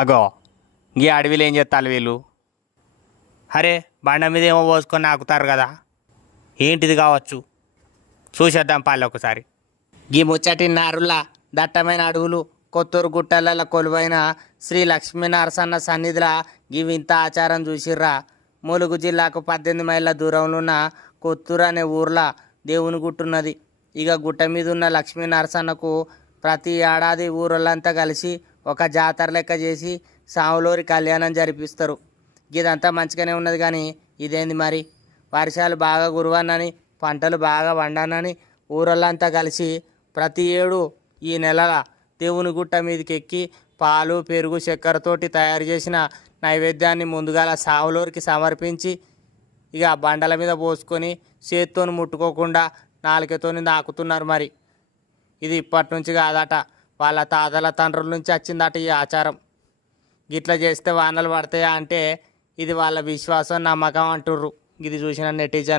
అగో ఈ అడవిలో ఏం చేస్తారు వీళ్ళు? అరే బండ మీద ఏమో పోసుకొని నాకుతారు కదా, ఏంటిది కావచ్చు? చూసేద్దాం పాలు ఒకసారి. గీ ముచ్చటి నారుల్లా దట్టమైన అడవులు కొత్తూరు గుట్టల కొలువైన శ్రీ లక్ష్మీ నరసన్న సన్నిధిలా గీ వింత ఆచారం చూసిర్రా. ములుగు జిల్లాకు 18 మైళ్ళ దూరంలో ఉన్న కొత్తూరు అనే ఊర్లో దేవుని గుట్టున్నది. ఇక గుట్ట మీద ఉన్న లక్ష్మీ నరసన్నకు ప్రతి ఏడాది ఊరోళ్ళంతా కలిసి ఒక జాతర లెక్క చేసి సావులోరి కళ్యాణం జరిపిస్తారు. ఇదంతా మంచిగానే ఉన్నది కానీ ఇదేంది మరి? వర్షాలు బాగా కురవనని, పంటలు బాగా వండనని ఊరోళ్ళంతా కలిసి ప్రతి ఏడు ఈ నెలల దేవుని గుట్ట మీదకి ఎక్కి పాలు పెరుగు చక్కెరతోటి తయారు చేసిన నైవేద్యాన్ని ముందుగాల సావులోరికి సమర్పించి ఇక బండల మీద పోసుకొని చేత్తోని ముట్టుకోకుండా నాలుకతోని నాకుతున్నారు. మరి ఇది ఇప్పటి నుంచి కాదట, వాళ్ళ తాతల తండ్రుల నుంచి వచ్చిందట ఈ ఆచారం. గిట్లా చేస్తే వానలు పడతాయా అంటే ఇది వాళ్ళ విశ్వాసం నమ్మకం అంటుర్రు. ఇది చూసిన నెటిజన్లు.